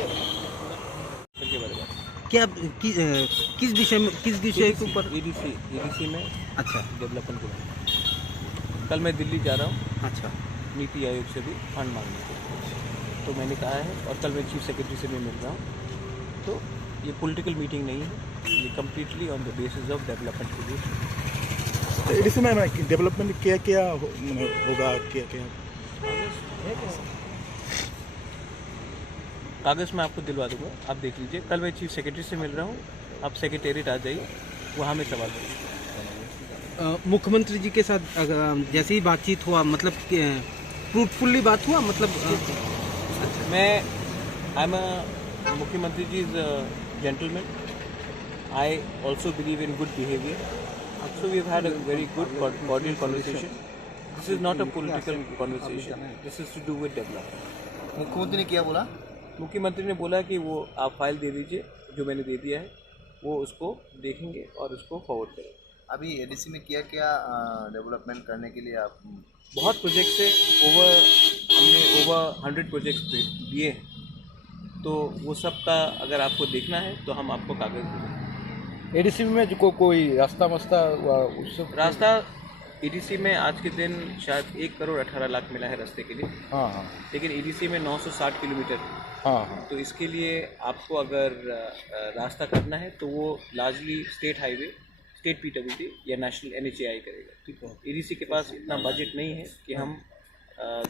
के बारे में क्या किस विषय के ऊपर? ईडीसी में अच्छा डेवलपमेंट के बारे में। कल मैं दिल्ली जा रहा हूँ अच्छा नीति आयोग से भी फंड मांगने को, तो मैंने कहा है, और कल मैं चीफ सेक्रेटरी से भी मिल रहा हूँ। तो ये पॉलिटिकल मीटिंग नहीं है, ये completely on the basis of development के लिए। एडीसी में डेवलपमेंट क्या क्या होगा, क्या क्या कागज़ मैं आपको दिलवा दूंगा, आप देख लीजिए। कल मैं चीफ सेक्रेटरी से मिल रहा हूँ, आप सेक्रेटेरिएट आ जाइए, वहाँ में सवाल करिए। मुख्यमंत्री जी के साथ जैसे ही बातचीत हुआ, मतलब फ्रूटफुली बात हुआ, मतलब मैं आई एम अ मुख्यमंत्री ji is gentleman. I also believe in good behaviour, so we have had a very good cordial conversation. This is not a political conversation, this is to do with development. मुख्यमंत्री ने क्या बोला? मुख्यमंत्री ने बोला कि वो आप फाइल दे दीजिए, जो मैंने दे दिया है, वो उसको देखेंगे और उसको फॉरवर्ड करेंगे। अभी एडीसी में क्या क्या डेवलपमेंट करने के लिए आप? बहुत प्रोजेक्ट से हमने ओवर 100 प्रोजेक्ट्स दिए हैं, तो वो सब का अगर आपको देखना है तो हम आपको कागज़ देंगे। एडीसी में जो कोई रास्ता मस्ता उससे रास्ता ईडीसी में आज के दिन शायद 1 करोड़ 18 लाख मिला है रास्ते के लिए, हाँ हाँ लेकिन ईडीसी में 960 किलोमीटर, हाँ हाँ तो इसके लिए आपको अगर रास्ता करना है तो वो largely state highway, state PWD या नेशनल एनएचएआई करेगा। ठीक है, ईडीसी के पास इतना बजट नहीं है कि हम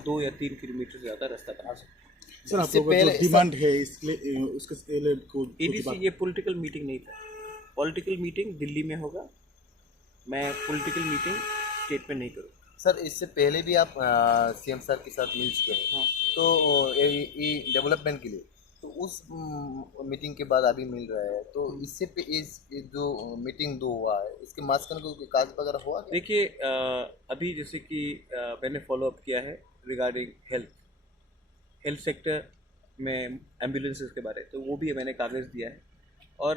2 या 3 किलोमीटर ज़्यादा रास्ता बना सकते। सर, आपको जो डिमांड है इसलिए उसके लिए ईडीसी ये पॉलिटिकल मीटिंग नहीं था, पॉलिटिकल मीटिंग दिल्ली में होगा, मैं पॉलिटिकल मीटिंग स्टेट में नहीं करूँगा। सर, इससे पहले भी आप सीएम सर के साथ मिल चुके हैं। हाँ। तो ये डेवलपमेंट के लिए, तो उस मीटिंग के बाद अभी मिल रहा है, तो इससे इस जो मीटिंग दो हुआ है, इसके मास्क को काज वगैरह हुआ? देखिए, अभी जैसे कि मैंने फॉलोअप किया है रिगार्डिंग हेल्थ सेक्टर में एम्बुलेंसेस के बारे, तो वो भी मैंने कागज़ दिया है, और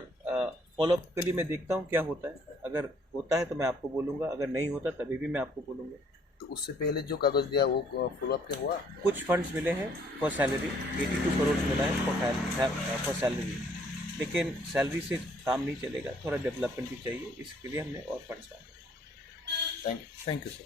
फॉलोअप के लिए मैं देखता हूँ क्या होता है। अगर होता है तो मैं आपको बोलूँगा, अगर नहीं होता तभी भी मैं आपको बोलूँगा। तो उससे पहले जो कागज़ दिया वो फॉलोअप क्या हुआ? कुछ फंड्स मिले हैं फॉर सैलरी, 82 करोड़ मिला है फॉर सैलरी, लेकिन सैलरी से काम नहीं चलेगा, थोड़ा डेवलपमेंट भी चाहिए, इसके लिए हमने और फंड्स डाले। Thank you sir.